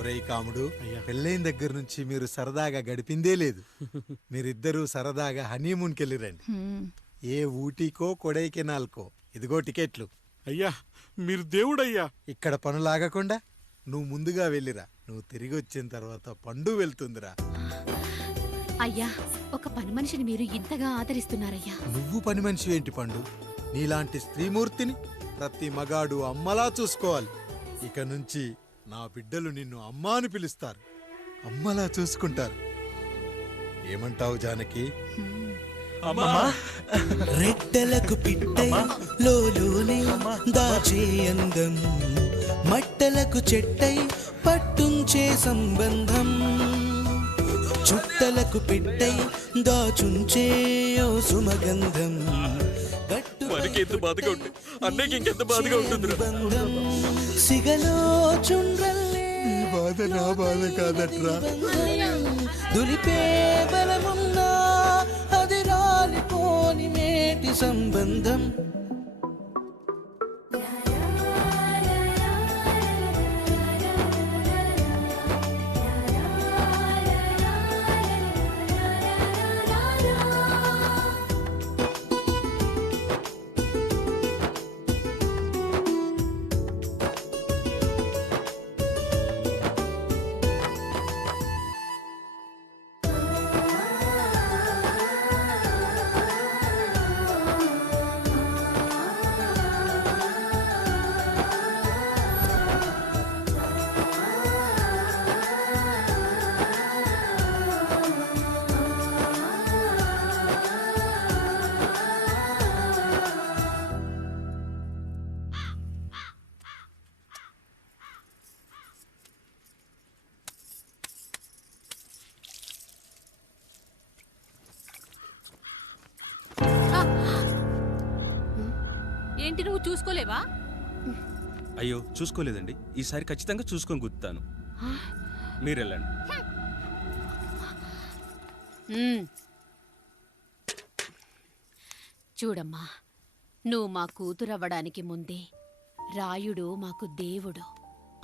ఒరేయ్ కాముడు, పెళ్ళైన దగ్గర నుంచి మీరు సరదాగా గడిపిందే లేదు. మీరిద్దరూ సరదాగా హనీమూన్కి వెళ్ళిరండి. ఏ ఊటీకో కొడైకెనాల్కో. ఇదిగో టికెట్లు. అయ్యా మీరు దేవుడయ్యా. ఇక్కడ పనులాగకుండా నువ్వు ముందుగా వెళ్ళిరా. నువ్వు తిరిగి వచ్చిన తర్వాత పండు వెళ్తుందిరా. అయ్యా, ఒక పని మనిషిని మీరు ఇంతగా ఆదరిస్తున్నారయ్యా. నువ్వు పని మనిషి ఏంటి పండు? నీలాంటి స్త్రీమూర్తిని ప్రతి మగాడు అమ్మలా చూసుకోవాలి. ఇక నుంచి నా బిడ్డలు నిన్ను అమ్మా అని పిలుస్తారు, అమ్మలా చూసుకుంటారు. ఏమంటావు జానకి? రెట్టలకు పిట్టై లోలోనే దాచే అందం, మట్టలకు చెట్టై పట్టుంచే సంబంధం, చుట్టలకు పెట్టై దాచుంచే ఓ సుమగంధం, ఎంత బాధగా ఉంటుంది అన్నయ్యకి ఇంకెంత బాధగా ఉంటుంది. సిగలో చుండ్రల్లే ఈ బాధ నా బాధ కాదట్రా. దులిపే బలమున్నా అది రాలిపోని మేటి సంబంధం. ఏంటి, నువ్వు చూసుకోలేవా? అయ్యో చూసుకోలేదండి, ఈసారి ఖచ్చితంగా చూసుకొని గుర్తాను. మీరు వెళ్ళండి. చూడమ్మా, నువ్వు మా కూతురవ్వడానికి ముందే రాయుడు మాకు దేవుడు.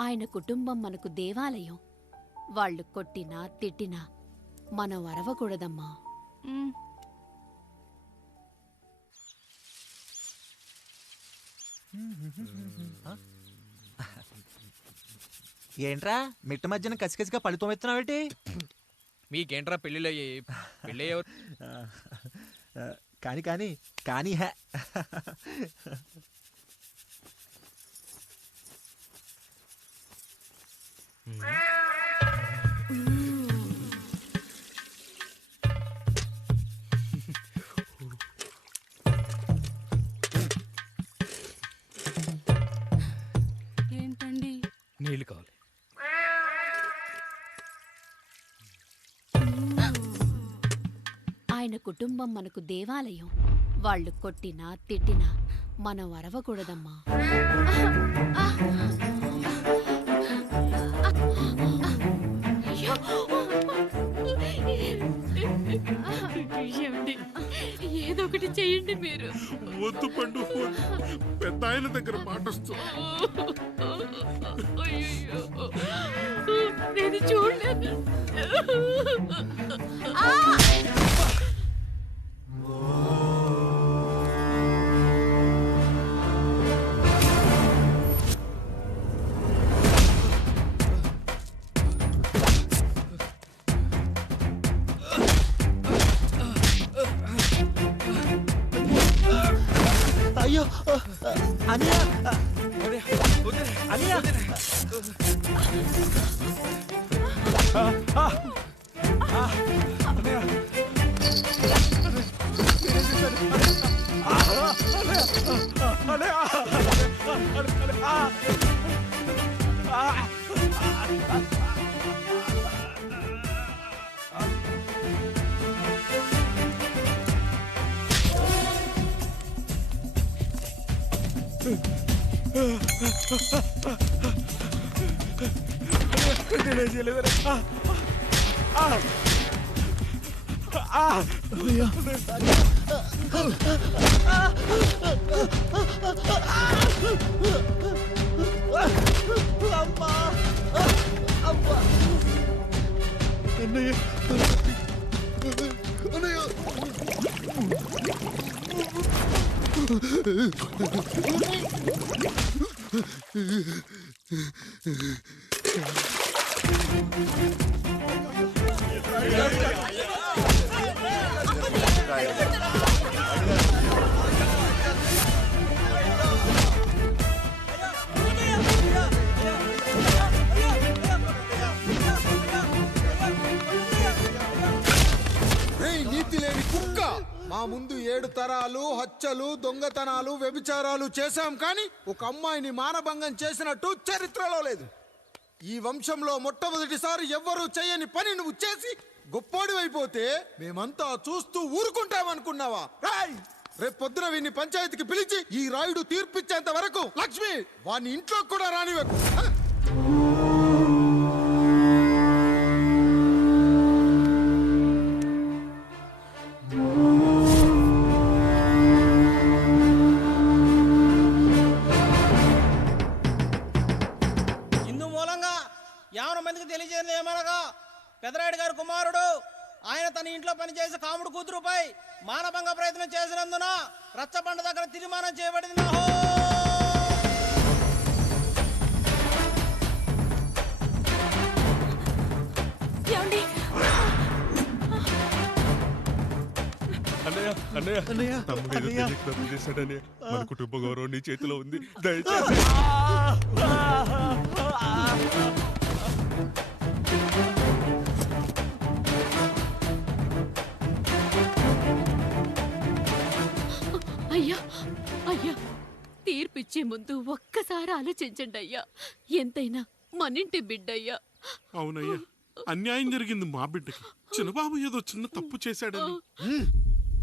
ఆయన కుటుంబం మనకు దేవాలయం. వాళ్ళు కొట్టినా తిట్టినా మనం అరవకూడదమ్మా. ఏంట్రా మిట్ట మధ్యన కసికసిగా పళ్ళుతోమెత్తున్నావేంటి? మీకేంట్రా పెళ్ళిళ్ళయ్యి? పెళ్ళి కానీ కానీ కానీ హే ఏంటండి? నీళ్ళు కావాలి. ఆయన కుటుంబం మనకు దేవాలయం. వాళ్ళు కొట్టినా తిట్టినా మనం అరవకూడదమ్మా. ఏదో ఒకటి చెయ్యండి మీరు. వద్దు పండు, పెద్ద ఆయన దగ్గర మాటొస్తూ. నేను చూడలేదు. అయ్యో అనియా అనియా అమ్మా అమ్మా రేయ్ నీతి లేని కుక్క, మా ముందు 7 తరాలు హత్యలు దొంగతనాలు వ్యభిచారాలు చేశాం కానీ ఒక అమ్మాయిని మానభంగం చేసినట్టు చరిత్రలో లేదు. ఈ వంశంలో మొట్టమొదటిసారి ఎవ్వరూ చేయని పని నువ్వు చేసి గొప్పోడివైపోతే మేమంతా చూస్తూ ఊరుకుంటామనుకున్నావా? రేయ్! రేపు పొద్దున వీడిని పంచాయతీకి పిలిచి ఈ రాయుడు తీర్పిచ్చేంత వరకు లక్ష్మి వాడిని ఇంట్లో కూడా రానివ్వకు. ఇందు మూలంగా 50 మందికి తెలియజేయడం ఏమనగా పెదరాయుడు గారి కుమారుడు ఆయన తన ఇంట్లో పనిచేసే కాముడు కూతురుపై మానభంగ ప్రయత్నం చేసినందున రచ్చబండ దగ్గర తీర్మానం చేయబడింది. ఏమండి? అన్నయ్య అన్నయ్య అన్నయ్య తమ్ముడు ఏదో తెలియక తప్పు చేశాడన్నయ్య. మన కుటుంబ గౌరవం నీ చేతిలో ఉంది, దయచేసి. అయ్యా అయ్యా, తీర్పిచ్చే ముందు ఒక్కసారి ఆలోచించండి అయ్యా. ఎంతైనా మనింటి బిడ్డయ్యా. అవునయ్యా, అన్యాయం జరిగింది మా బిడ్డకి. చిన్నబాబు ఏదో చిన్న తప్పు చేశాడని.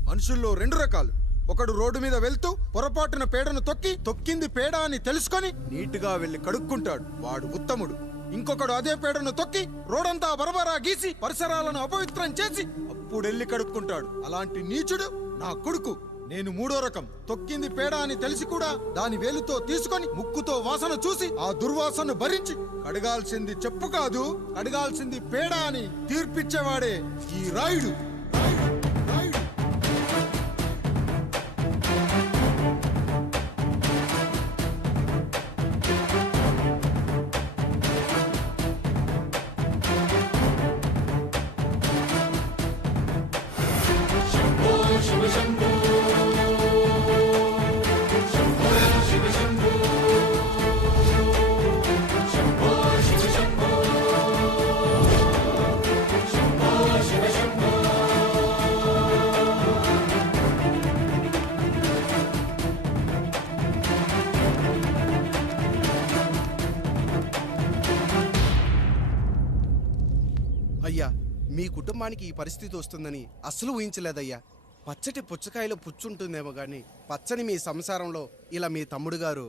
మనుషుల్లో 2 రకాలు. ఒకడు రోడ్డు మీద వెళ్తూ పొరపాటున పేడను తొక్కింది పేడ అని తెలుసుకొని నీటుగా వెళ్లి కడుక్కుంటాడు, వాడు ఉత్తముడు. ఇంకొకడు అదే పేడను తొక్కి రోడంతా బరబరా గీసి పరిసరాలను అపవిత్రం చేసి అప్పుడెళ్ళి కడుక్కుంటాడు. అలాంటి నీచుడు నా కొడుకు. నేను 3వ రకం. తొక్కింది పేడ అని తెలిసి కూడా దాని వేలుతో తీసుకొని ముక్కుతో వాసన చూసి ఆ దుర్వాసనను భరించి కడగాల్సింది చెప్పు కాదు, కడగాల్సింది పేడ అని తీర్పిచ్చేవాడే ఈ రాయుడు. అయ్యా, మీ కుటుంబానికి ఈ పరిస్థితి వస్తుందని అస్సలు ఊహించలేదయ్యా. పచ్చటి పుచ్చకాయలో పుచ్చుంటుందేమో గాని పచ్చని మీ సంసారంలో ఇలా మీ తమ్ముడు గారు.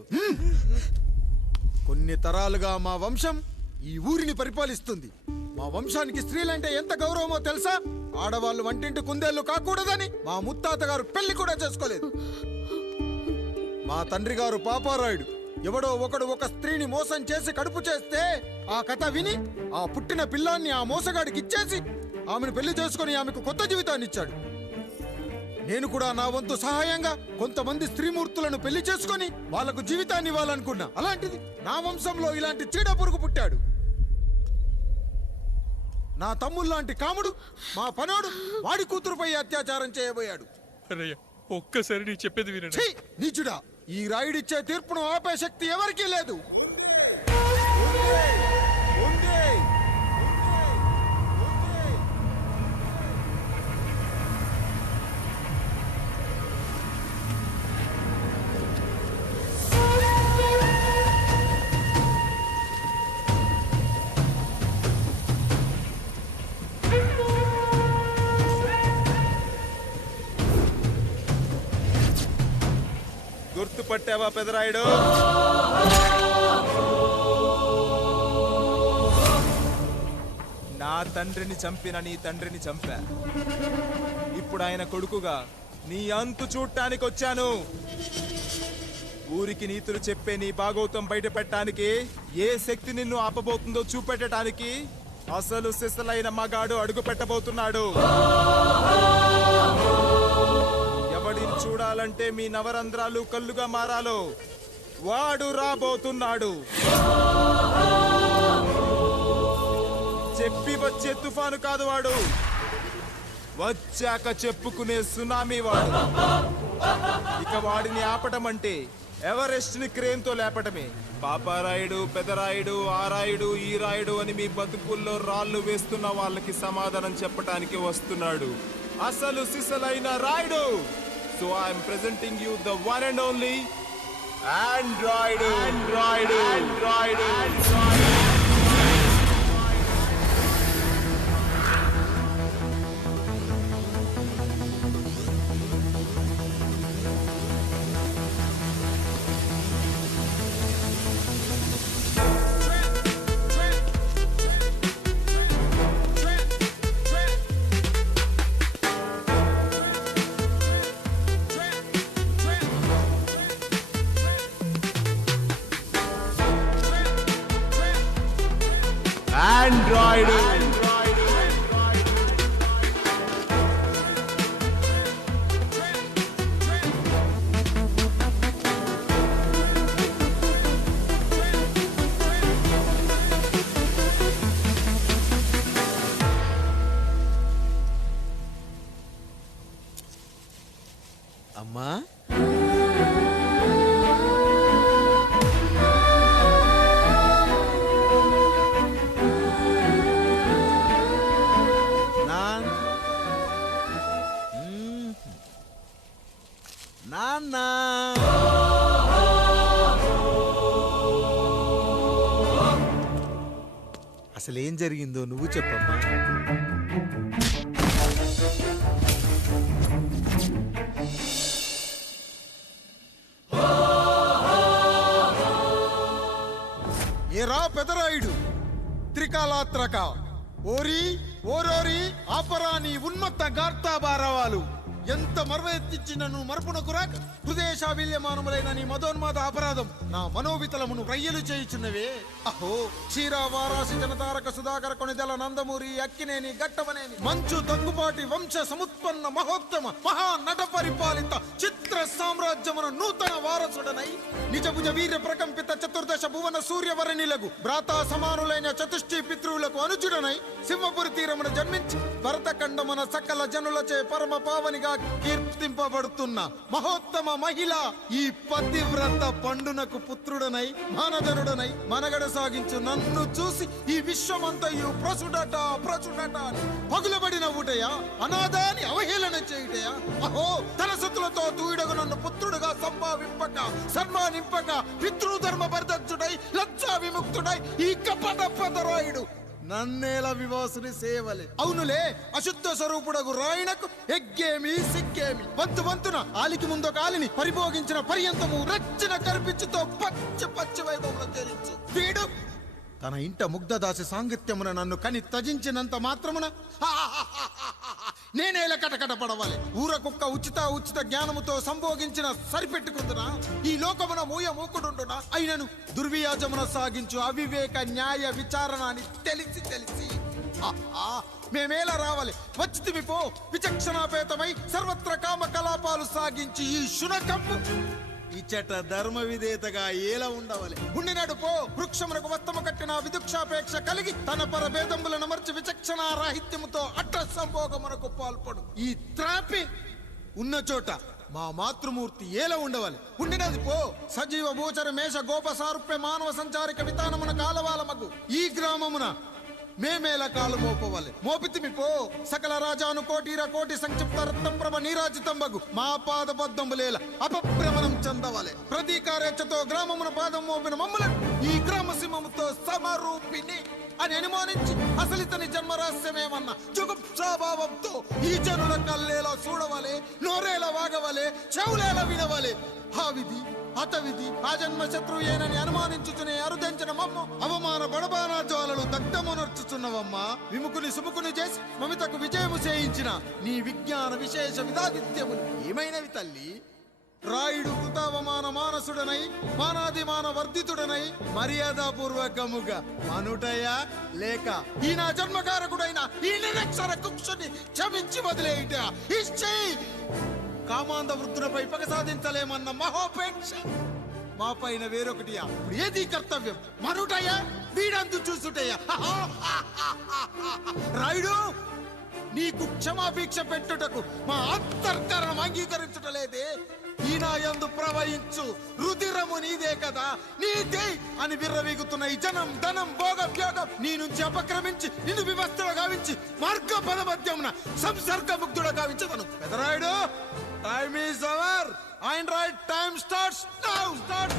కొన్ని తరాలుగా మా వంశం ఈ ఊరిని పరిపాలిస్తుంది. మా వంశానికి స్త్రీలంటే ఎంత గౌరవమో తెలుసా? ఆడవాళ్ళు వంటింటి కుందేళ్లు కాకూడదని మా ముత్తాత గారు పెళ్లి కూడా చేసుకోలేదు. మా తండ్రి గారు పాపారాయుడు ఎవడో ఒకడు ఒక స్త్రీని మోసం చేసి కడుపు చేస్తే ఆ కథ విని ఆ పుట్టిన పిల్లాన్ని ఆ మోసగాడికి ఇచ్చేసి ఆమెను పెళ్లి చేసుకుని ఆమెకు కొత్త జీవితాన్ని ఇచ్చాడు. నేను కూడా నా వంతు సహాయంగా కొంతమంది స్త్రీమూర్తులను పెళ్లి చేసుకుని వాళ్లకు జీవితాన్ని ఇవ్వాలనుకున్నా. అలాంటిది నా వంశంలో ఇలాంటి చీడ పురుగు పుట్టాడు. నా తమ్ముళ్లాంటి కాముడు మా పనోడు వాడి కూతురుపై అత్యాచారం చేయబోయాడు. అన్నయ్య ఒక్కసారి నీ చెప్పేది వినండి. ఛీ! నీచుడా, ఈ రాయుడిచ్చే తీర్పును ఆపే శక్తి ఎవరికీ లేదు. గుర్తుపట్టావా పెదరాయుడు? నా తండ్రిని చంపిన నీ తండ్రిని చంపా. ఇప్పుడు ఆయన కొడుకుగా నీ అంతు చూడటానికి వచ్చాను. ఊరికి నీతులు చెప్పే నీ భాగవతం బయట పెట్టడానికి ఏ శక్తి నిన్ను ఆపబోతుందో చూపెట్టడానికి అసలు సిసలైన మగాడు అడుగు పెట్టబోతున్నాడు. ఎవడిని చూడాలి మారాలంటే మీ నవరంధ్రాలు కళ్ళుగా మారాలో వాడు రాబోతున్నాడు. చెప్పి వచ్చే తుఫాను కాదు వాడు, వచ్చాక చెప్పుకునే సునామీ వాడు. ఇక వాడిని ఆపటం అంటే ఎవరెస్ట్ ని క్రేన్ తో లేపటమే. పాపారాయుడు, పెదరాయుడు, ఆ రాయుడు, ఈ రాయుడు అని మీ బతుకుల్లో రాళ్ళు వేస్తున్న వాళ్ళకి సమాధానం చెప్పటానికి వస్తున్నాడు అసలు సిసలైన Rayudu. So I'm presenting you the one and only Android. Android Android Android. అమ్మా, నాన్న, అసలేం జరిగిందో నువ్వు చెప్పమ్మా. ఏరా పెదరాయుడు, త్రికాలాత్రక, ఓరి ఓరోరి ఆపరాని ఉన్మత్త గార్తాబారవాలు ఎంత మర్వెత్తించిన నువ్వు మరపునకు రాక హృదయశావిల్యమానములైన నీ మదోన్మాద అపరాధం నా మనోవితలమును రయ్యలు చేయుచున్నవే. అహో క్షీర వారాసి జనతారక సుధాకర కొనిదెల నందమూరి అక్కినేని గట్టవనేని మంచు దగ్గుపాటి వంశ సముత్పన్న మహోత్తమ మహా నట పరిపాలిత చిత్ర సామ్రాజ్యమున నూతన వారసుడనై నిజభుజ వీర్య ప్రకంపిత చతుర్దశ భువన సూర్యవరణిలకు భ్రాతా సమానులైన చతుష్టి పితృవులకు అనుజుడనై సింహపురి తీరమున జన్మించి భరతఖండమున సకల జనులచే పరమ పావనిగా కీర్తింపబడుతున్న మహోత్తమ మహిళ ఈ పతివ్రత పండునకు పుత్రుడనై మానధనుడనై మనగడ సాగించు నన్ను చూసి ఈ విశ్వమంతయు ప్రసుడట ప్రచుడట అని పగులబడిన ఊటయా, అనాథాన్ని అవహేళన చేయుటయా. అహో తన సతులతో తూయిడగు నన్ను పుత్రుడుగా సంభావింపక సన్మానింపక పితృధర్మ పరిదక్షుడై లజ్జా విముక్తుడై ఈ కపట పదరాయుడు నన్నేల వివాసుని సేవలే. అవునులే, అశుద్ధ స్వరూపుడగు రాయణకు ఎగ్గేమి సిగ్గేమి. వంతు వంతున ఆలికి ముందు కాలిని పరిభోగించిన పర్యంతము రచ్చన కర్పించుతో పచ్చ పచ్చ వైభవంలో తేలించు. వీడు తన ఇంట ముగ్ధదాసి సాంగత్యమున నన్ను కని త్యజించినంత మాత్రమున నేనేల కటకట పడవాలి. ఊర కుక్క ఉచిత జ్ఞానముతో సంభోగించిన సరిపెట్టుకుంటున్నా ఈ లోకమున మూయమూకుడుండునా. అయినను దుర్వ్యాజమున సాగించు అవివేక న్యాయ విచారణ అని తెలిసి మేమేలా రావాలి. వచ్చితిమి పో విచక్షణాపేతమై సర్వత్ర కామ కలాపాలు సాగించి ఈ శునకము ఇచ్చట ధర్మ విధేతగా ఏలా ఉండవాలి. ఉండినాడు పో వృక్షమునకు వత్తము కట్టిన విదుక్షాపేక్ష కలిగి తన పరభేదములను మర్చి విచక్షణ రాహిత్యముతో అట్ట సంభోగమునకు పాల్పడు. ఈ త్రాపి ఉన్న చోట మా మాతృమూర్తి ఏలా ఉండవాలి. ఉండినది పో సజీవ భూచర మేష గోప సారూప్య మానవ సంచారిక విధానమున కాలవాలమగు ఈ గ్రామమున మేమేల కాలు మోపవాలి. మోపితిమి పో సకల రాజాను కోటిర కోటి సంక్షిప్త రత్నప్రభ నీరాజితంబగు మా పాద బద్దములేల అపభ్రమణం చెందవాలి. ప్రతీకారేచ్ఛతో గ్రామమున పాదం మోపిన మమ్మలను ఈ గ్రామ సింహముతో సమరూపిణి అని అనుమానించి అసలితని జన్మరహస్యమేమన్నా జుగుప్సాభావంతో ఈ జనుల కల్లేలా చూడవాలి, నోరేలా వాగవాలి, చెవులేలా వినవాలి. ఆ విధి హతవిధి ఆ జన్మ శత్రువు ఏనని అనుమానించుచునే అరుదించిన మమ్మ అవమాన బడబానా జ్వాలలు దగ్ధమునర్చుచున్నవమ్మా. విముకుని సుముకుని చేసి మమితకు విజయము చేయించిన నీ విజ్ఞాన విశేష విధాదిత్యములు ఏమైనవి తల్లి. రాయుడు కృతావమాన మానసుడనై మానాదిమాన వర్ధితుడనై మర్యాదాపూర్వకముగా మనుటయా లేక ఈ నా జన్మకారకుడైన ఈ నిరక్షర కుక్షుని క్షమించి వదిలేయుట ఇష్టి కామాంధ వృద్ధులపై పగ సాధించలేమన్న మహోపేక్ష మా పైన వేరొకటి అప్పుడు ఏది కర్తవ్యం మనుటయ్యా వీడంతు చూసుటయ్యా రాయుడు నీకు క్షమాభిక్ష పెట్టుటకు మా అంతర్కరణం అంగీకరించుటలేదే ఈనాయందు ప్రవహించు రుధిరము నీదే కదా నీదే అని విర్రవీగుతున్న ఈ జనం ధనం భోగ వ్యోగం నీ నుంచి అపక్రమించి నిన్ను వివస్థలో గావించి మార్గ పదమధ్యమున సంసర్గ ముగ్ధుడ గావించదను Pedarayudu time is over and right time starts now start